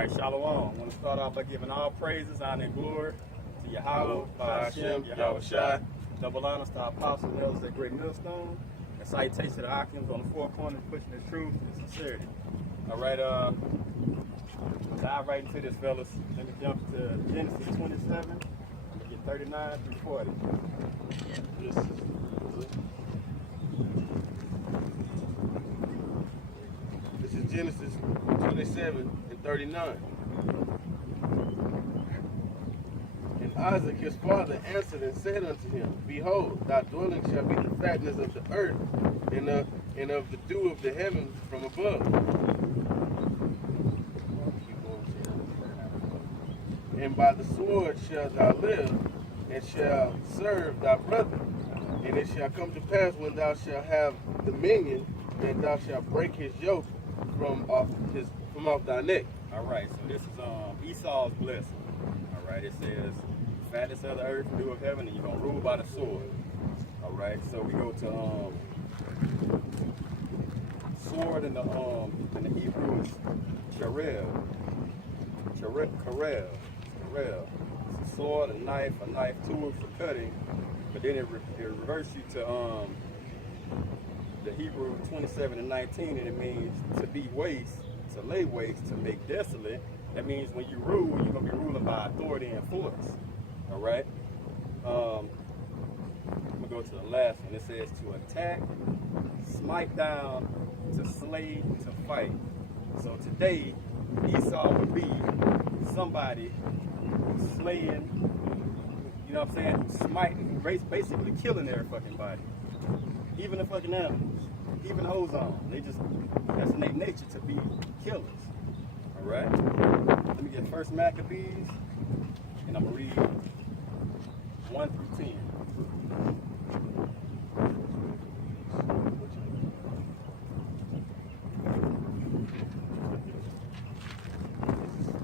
right, Shalom. I want to start off by giving all praises, honor, and glory to YAHAWAH, BAHASHAM, YAHAWASHI. Double honors to our apostles and elders at Greatmillstone. And salutation to the Akims on the four corners pushing the truth and sincerity. All right, dive right into this, fellas. Let me jump to Genesis 27. I'm going to get 39 through 40. This is Genesis 27 and 39. And Isaac his father answered and said unto him, Behold, thy dwelling shall be the fatness of the earth, and of the dew of the heaven from above. And by the sword shalt thou live, and shalt serve thy brother. And it shall come to pass when thou shalt have dominion, that thou shalt break his yoke from off thy neck. All right, so this is Esau's blessing. All right, it says, fatness of the earth, dew of heaven, and you're going to rule by the sword. All right, so we go to sword in the Hebrew is charel. It's a sword, a knife tool for cutting, but then it reverts you to the Hebrew 27 and 19, and it means to be waste, to lay waste, to make desolate. That means when you rule, you're going to be ruling by authority and force. All right? I'm going to go to the last one. It says to attack, smite down, to slay, to fight. So today, Esau would be somebody slaying, you know what I'm saying, smiting, basically killing their fucking body. Even the fucking animals, even hoes on. That's in their nature to be killers. All right? Let me get First Maccabees, and I'm going to read 1 through 10.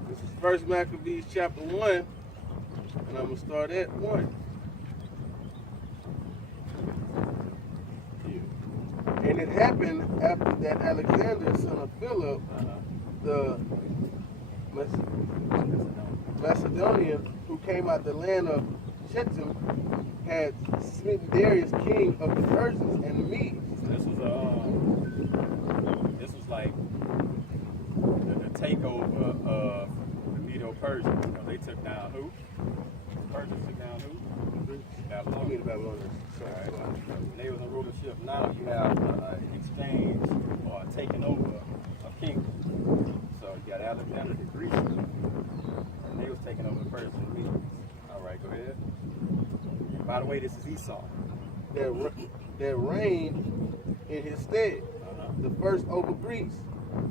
This is First Maccabees chapter 1, and I'm going to start at 1. And it happened after that Alexander, son of Philip, the Macedonian, who came out the land of Chetam, had smitten Darius, king of the Persians and the Medes. So this was like the takeover of the Medo-Persians. You know, they took down who? The Persians took down who? Babylon. Babylonians. Right. When they was in rulership, now you have an exchange or taking over of kingdom. So you got Alexander the Greek, and they was taking over the Persian and Medes. All right, go ahead. By the way, this is Esau. That reigned in his stead, the first over Greece,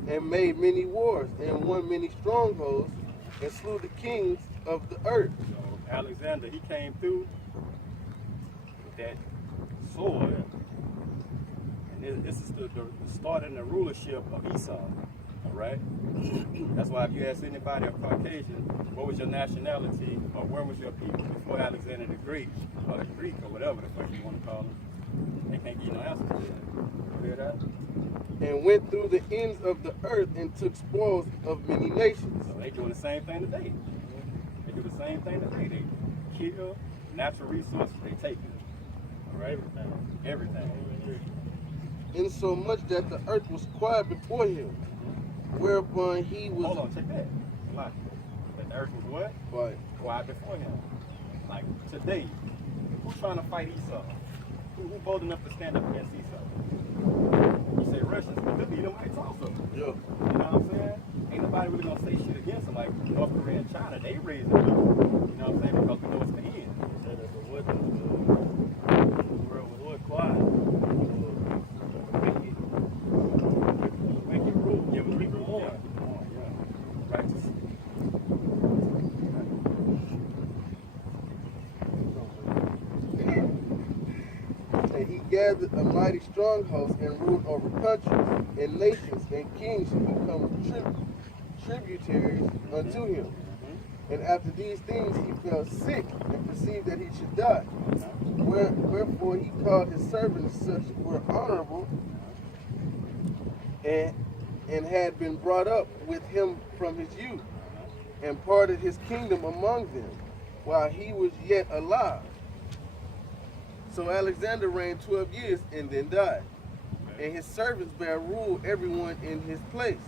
and made many wars, and won many strongholds, and slew the kings of the earth. So Alexander, he came through with that sword, and this is the start in the rulership of Esau. All right? That's why if you ask anybody of Caucasian, what was your nationality, or where was your people before Alexander the Great, or the Greek, or whatever the fuck you want to call them, they can't give you no answer to that. You hear that? And went through the ends of the earth and took spoils of many nations. So they doing the same thing today. They do the same thing today. They kill natural resources, they take it. All right? Everything. Insomuch that the earth was quiet before him, whereupon he was... Hold on, check that. Like, that the earth was what? Quiet. Quiet before him. Like, today, who's trying to fight Esau? Who bold enough to stand up against Esau? You say Russians, but they'll be Edomites also. Yeah. You know what I'm saying? Ain't nobody really gonna say shit against them. Like North Korea and China, they raised them up. You know what I'm saying? Because we know it's the end. The world was what? Quiet. Wicked rule. Yeah, we keep more. Yeah. Righteous. And he gathered a mighty strong host and ruled over countries and nations, and kings should become tributaries unto him. And after these things he fell sick and perceived that he should die. Wherefore he called his servants such were honorable and had been brought up with him from his youth, and parted his kingdom among them, while he was yet alive. So Alexander reigned 12 years and then died. And his servants bare rule everyone in his place.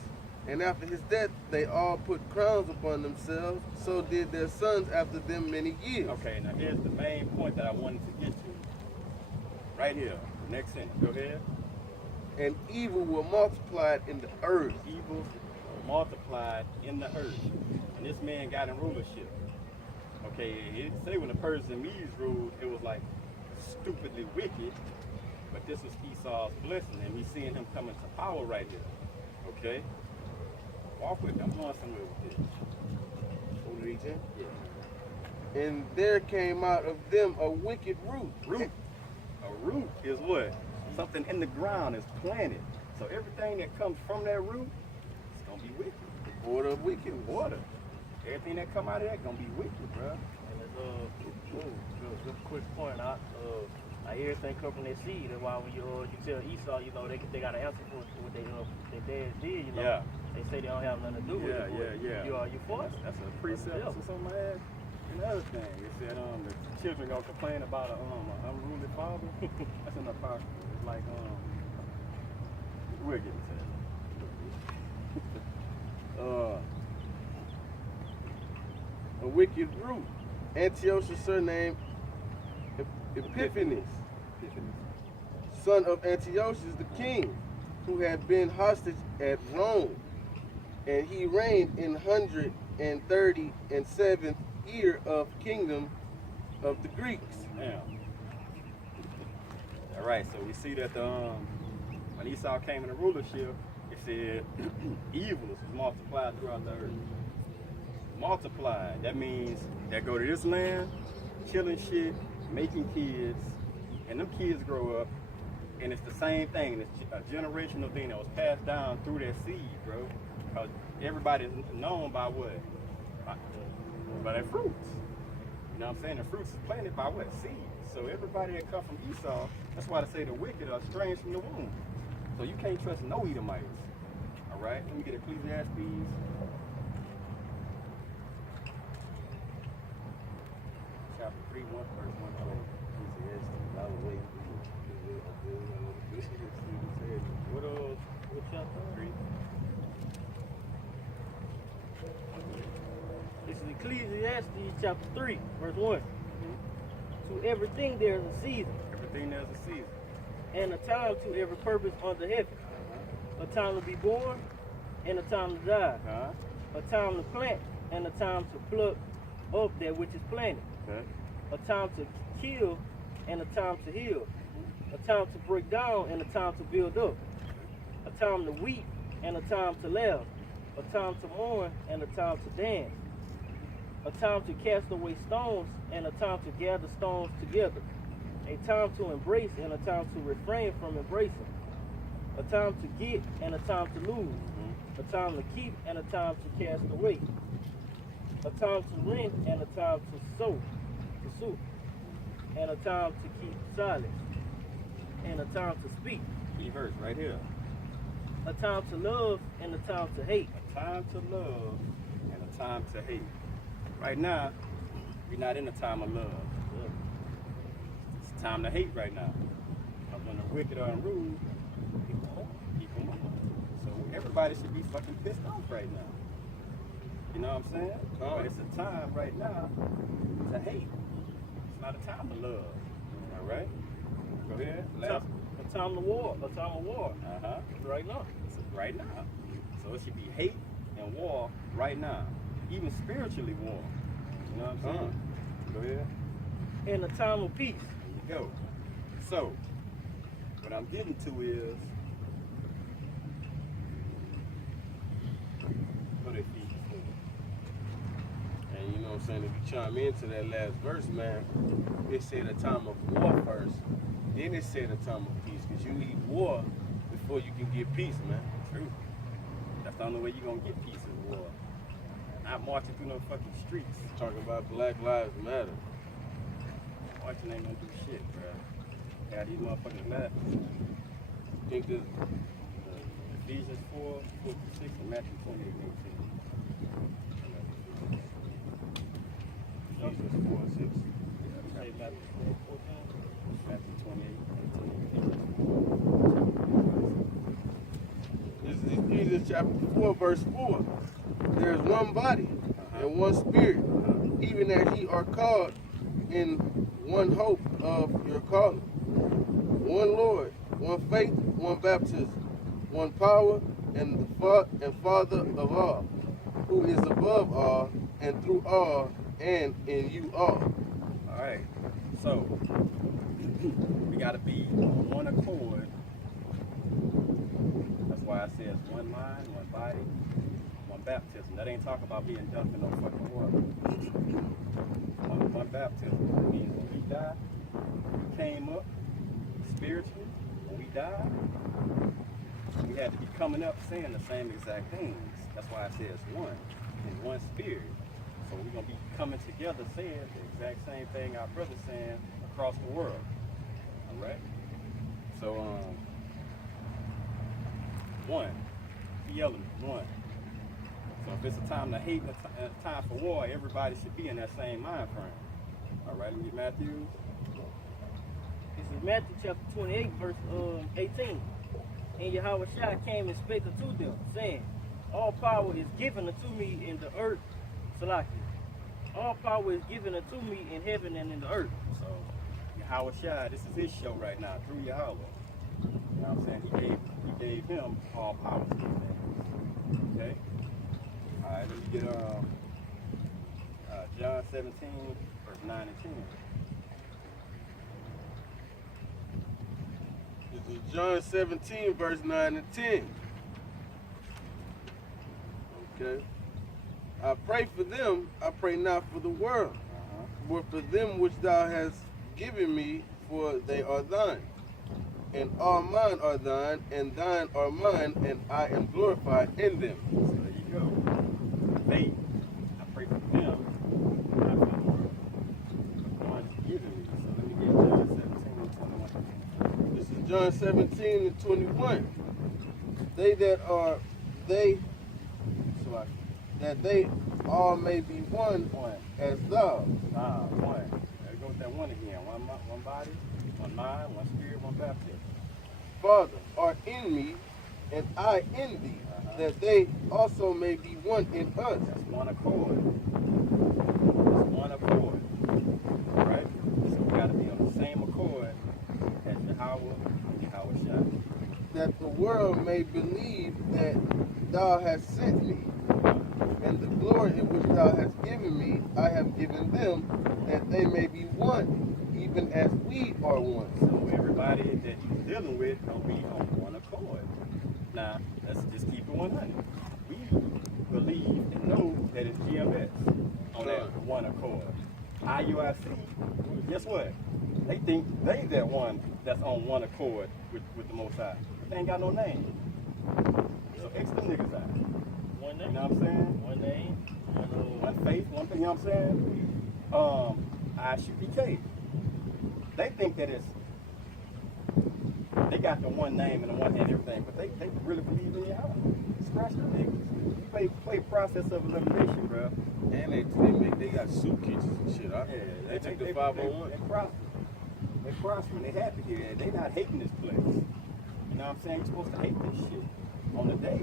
And after his death, they all put crowns upon themselves. So did their sons after them many years. Okay, now here's the main point that I wanted to get to. Right here, the next sentence. Go ahead. And evil were multiplied in the earth. Evil multiplied in the earth. And this man got in rulership. Okay, it didn't say when the Persians and Medes ruled, it was like stupidly wicked. But this was Esau's blessing, and we seeing him coming to power right here. Okay? Walk with me. I'm going somewhere with this. Region. Yeah. And there came out of them a wicked root. Root. A root is what? Something in the ground is planted. So everything that comes from that root, it's going to be wicked. The border of wicked Water. Everything that come out of that going to be wicked, bro. And it's just a quick point. Everything come from their seed. That's why when you tell Esau, you know, they got to answer for what their dad did. You know, Yeah. They say they don't have nothing to do with it. Yeah. You for it? That's a precept or something like that. Another thing, it said the children gonna complain about an unruly father. That's an apocryphal. It's like we'll get to that. a wicked root. Antiochus' surname Epiphanes, son of Antiochus the king, who had been hostage at Rome, and he reigned in 137th year of kingdom of the Greeks. Now, all right. So we see that when Esau came into rulership, it said evils was multiplied throughout the earth. Multiplied. That means that go to this land, killing shit, making kids, and them kids grow up, and it's the same thing. It's a generational thing that was passed down through their seed, bro. Because everybody's known by what? By their fruits. You know what I'm saying? The fruits is planted by what? Seeds. So everybody that come from Esau, that's why they say the wicked are estranged from the womb. So you can't trust no Edomites. All right? Let me get Ecclesiastes. Chapter 3, 1, verse 1. What chapter? 3. This is Ecclesiastes chapter 3, verse 1. To everything there is a season, Everything there's a season. and a time to every purpose under heaven. A time to be born, and a time to die. Huh? A time to plant, and a time to pluck up that which is planted. Okay. A time to kill, and a time to heal. A time to break down, and a time to build up. A time to weep, and a time to laugh. A time to mourn, and a time to dance. A time to cast away stones, and a time to gather stones together. A time to embrace, and a time to refrain from embracing. A time to get, and a time to lose. A time to keep, and a time to cast away. A time to rent, and a time to sow, and a time to keep silence, and a time to speak. Key verse right here. A time to love, and a time to hate. A time to love and a time to hate. Right now, we're not in a time of love. It's time to hate right now. Because when the wicked are unruly, people move. So everybody should be fucking pissed off right now. You know what I'm saying? But it's a time right now to hate. It's not a time to love. All right? Go ahead. A time to war. A time of war. Uh-huh. Right now. It's right now. So it should be hate and war right now. Even spiritually war. You know what I'm saying? Go ahead. And a time of peace. There you go. So, what I'm getting to is, go to Ephesians 4. And you know what I'm saying, if you chime into that last verse, man, it said a time of war first. Then it said a time of peace. Because you need war before you can get peace, man. True. That's the only way you're going to get peace is war. Not marching through no fucking streets. Talking about Black Lives Matter. Marching ain't gonna do shit, bro. Got these motherfuckers laughing. Think this Ephesians 4, 4-6, and Matthew 28, 18. verse 4. There's one body and one spirit, even as ye are called in one hope of your calling. One Lord, one faith, one baptism, one power, and the Father of all, who is above all, and through all, and in you all. All right. So we got to be on one accord. That's why I said one mind, one body, one baptism. That ain't talking about being dunked in no fucking water. One baptism means when we die, we came up spiritually. When we died, we had to be coming up saying the same exact things. That's why I said it's one, in one spirit. So we're gonna be coming together saying the exact same thing our brother's saying across the world. All right. So one, key element, one. So if it's a time to hate and a time for war, everybody should be in that same mind frame. All right, let me get Matthew. This is Matthew chapter 28, verse 18. And YAHAWASHI came and spake unto them, saying, all power is given unto me in the earth. Salaki. All power is given unto me in heaven and in the earth. So YAHAWASHI, this is his show right now, through Yahweh. You know what I'm saying? He gave him all power to these things. Okay? All right, let me get John 17, verse 9 and 10. This is John 17, verse 9 and 10. Okay. I pray for them, I pray not for the world, but for them which thou hast given me, for they are thine. And all mine are thine, and thine are mine, and I am glorified in them. So there you go. They, I pray for them, not for the world. The ones given me. So let me get John 17 and 21. This is John 17 and 21. They that are, that they all may be one as thou. One. There you go with that one again. One body, one mind, one spirit, one baptism. Father, art in me, and I in thee, that they also may be one in us. That's one accord. That's one accord. Right? So we got to be on the same accord as Yahawah and YAHAWASHI. That the world may believe that thou hast sent me, and the glory in which thou hast given me, I have given them, that they may be one, even as we are one. So everybody that he's dealing with gonna be on one accord. Now, let's just keep it 100. We believe and know that it's GMS on that one accord. IUIC, guess what? They think they that one that's on one accord with the Most High. They ain't got no name. So X them niggas out. One name. You know what I'm saying? One name. One faith, one thing, you know what I'm saying? ISUPK. They think that they got the one name and the one and everything, but they really believe in Yahweh. Scratch the niggas. You play process of elimination, bro. And they got soup kitchens and shit. They took the 501. They prosper and they happy here. They not hating this place. You know what I'm saying? You're supposed to hate this shit on the day.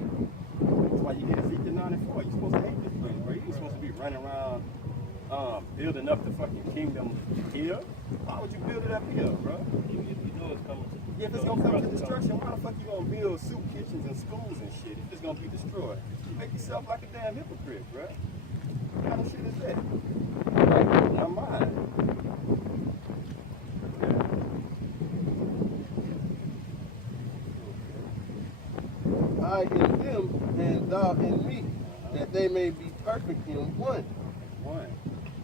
That's why you get Ezekiel 94. You're supposed to hate this place, bro. You're supposed to be running around building up the fucking kingdom here. Why would you build it up here, bro? You know it's coming to If it's gonna come to destruction, why the fuck you gonna build soup kitchens and schools and shit if it's gonna be destroyed? You make yourself like a damn hypocrite, bro. What kind of shit is that? Now mine. I in them, and thou in me, that they may be perfect in one. One.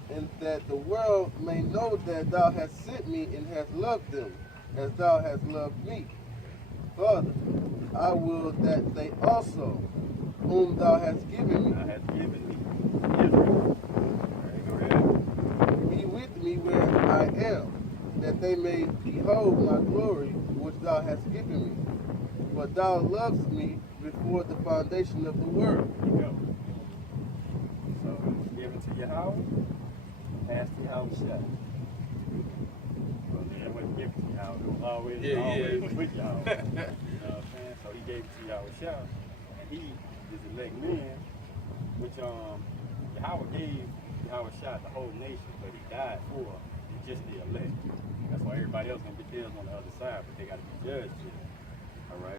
And that the world may know that thou hast sent me and hast loved them, as thou hast loved me. Father, I will that they also, whom thou hast given me, Israel. Go ahead. be with me where I am, that they may behold my glory which thou hast given me. For thou lovest me before the foundation of the world. There you go. So it's given to Yahweh, passed to YAHAWASHI. Well, it wasn't given to Yahweh. It was always with Yahweh. You know what I'm saying? So he gave it to YAHAWASHI, and he his elect men, which Yahweh gave YAHAWASHI the whole nation, but he died for just the elect. That's why everybody else gonna get theirs on the other side, but they gotta be judged. All right.